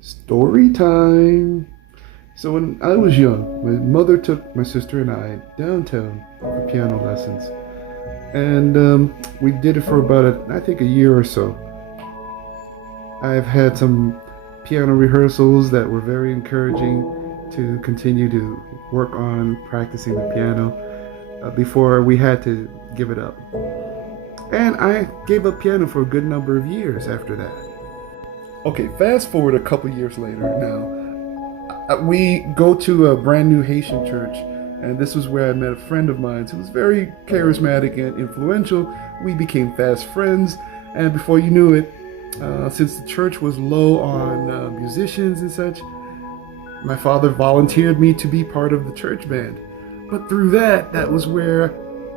Story time. So when I was young, my mother took my sister and I downtown for piano lessons, and we did it for about I think a year or so. I've had some piano rehearsals that were very encouraging to continue to work on practicing the piano before we had to give it up. And I gave up piano for a good number of years after that. Okay, fast forward a couple years later now. We go to a brand new Haitian church, and this was where I met a friend of mine who was very charismatic and influential. We became fast friends, and before you knew it, since the church was low on musicians and such, my father volunteered me to be part of the church band. But through that was where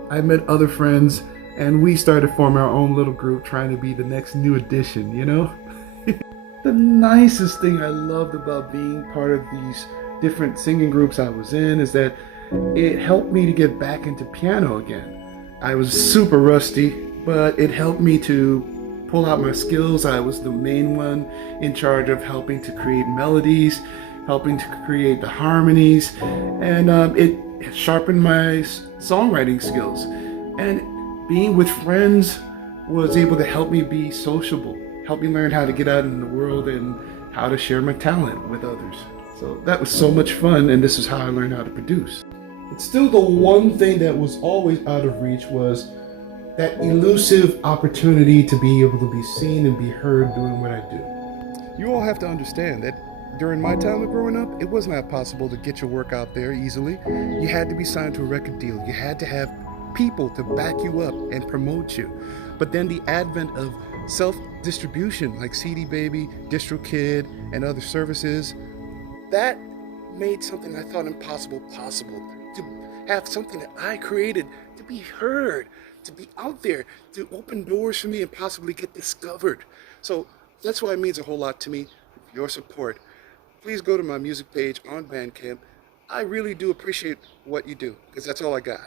I met other friends, and we started forming our own little group, trying to be the next new addition, you know? The nicest thing I loved about being part of these different singing groups I was in is that it helped me to get back into piano again. I was super rusty, but it helped me to pull out my skills. I was the main one in charge of helping to create melodies, helping to create the harmonies, and it sharpened my songwriting skills. And being with friends was able to help me be sociable, help me learn how to get out in the world and how to share my talent with others. So that was so much fun, and this is how I learned how to produce. But still, the one thing that was always out of reach was that elusive opportunity to be able to be seen and be heard doing what I do. You all have to understand that during my time of growing up, it was not possible to get your work out there easily. You had to be signed to a record deal. You had to have people to back you up and promote you. But then the advent of self-distribution like CD Baby, DistroKid, and other services, that made something I thought impossible possible. To have something that I created to be heard, to be out there, to open doors for me and possibly get discovered. So that's why it means a whole lot to me, your support. Please go to my music page on Bandcamp. I really do appreciate what you do, because that's all I got.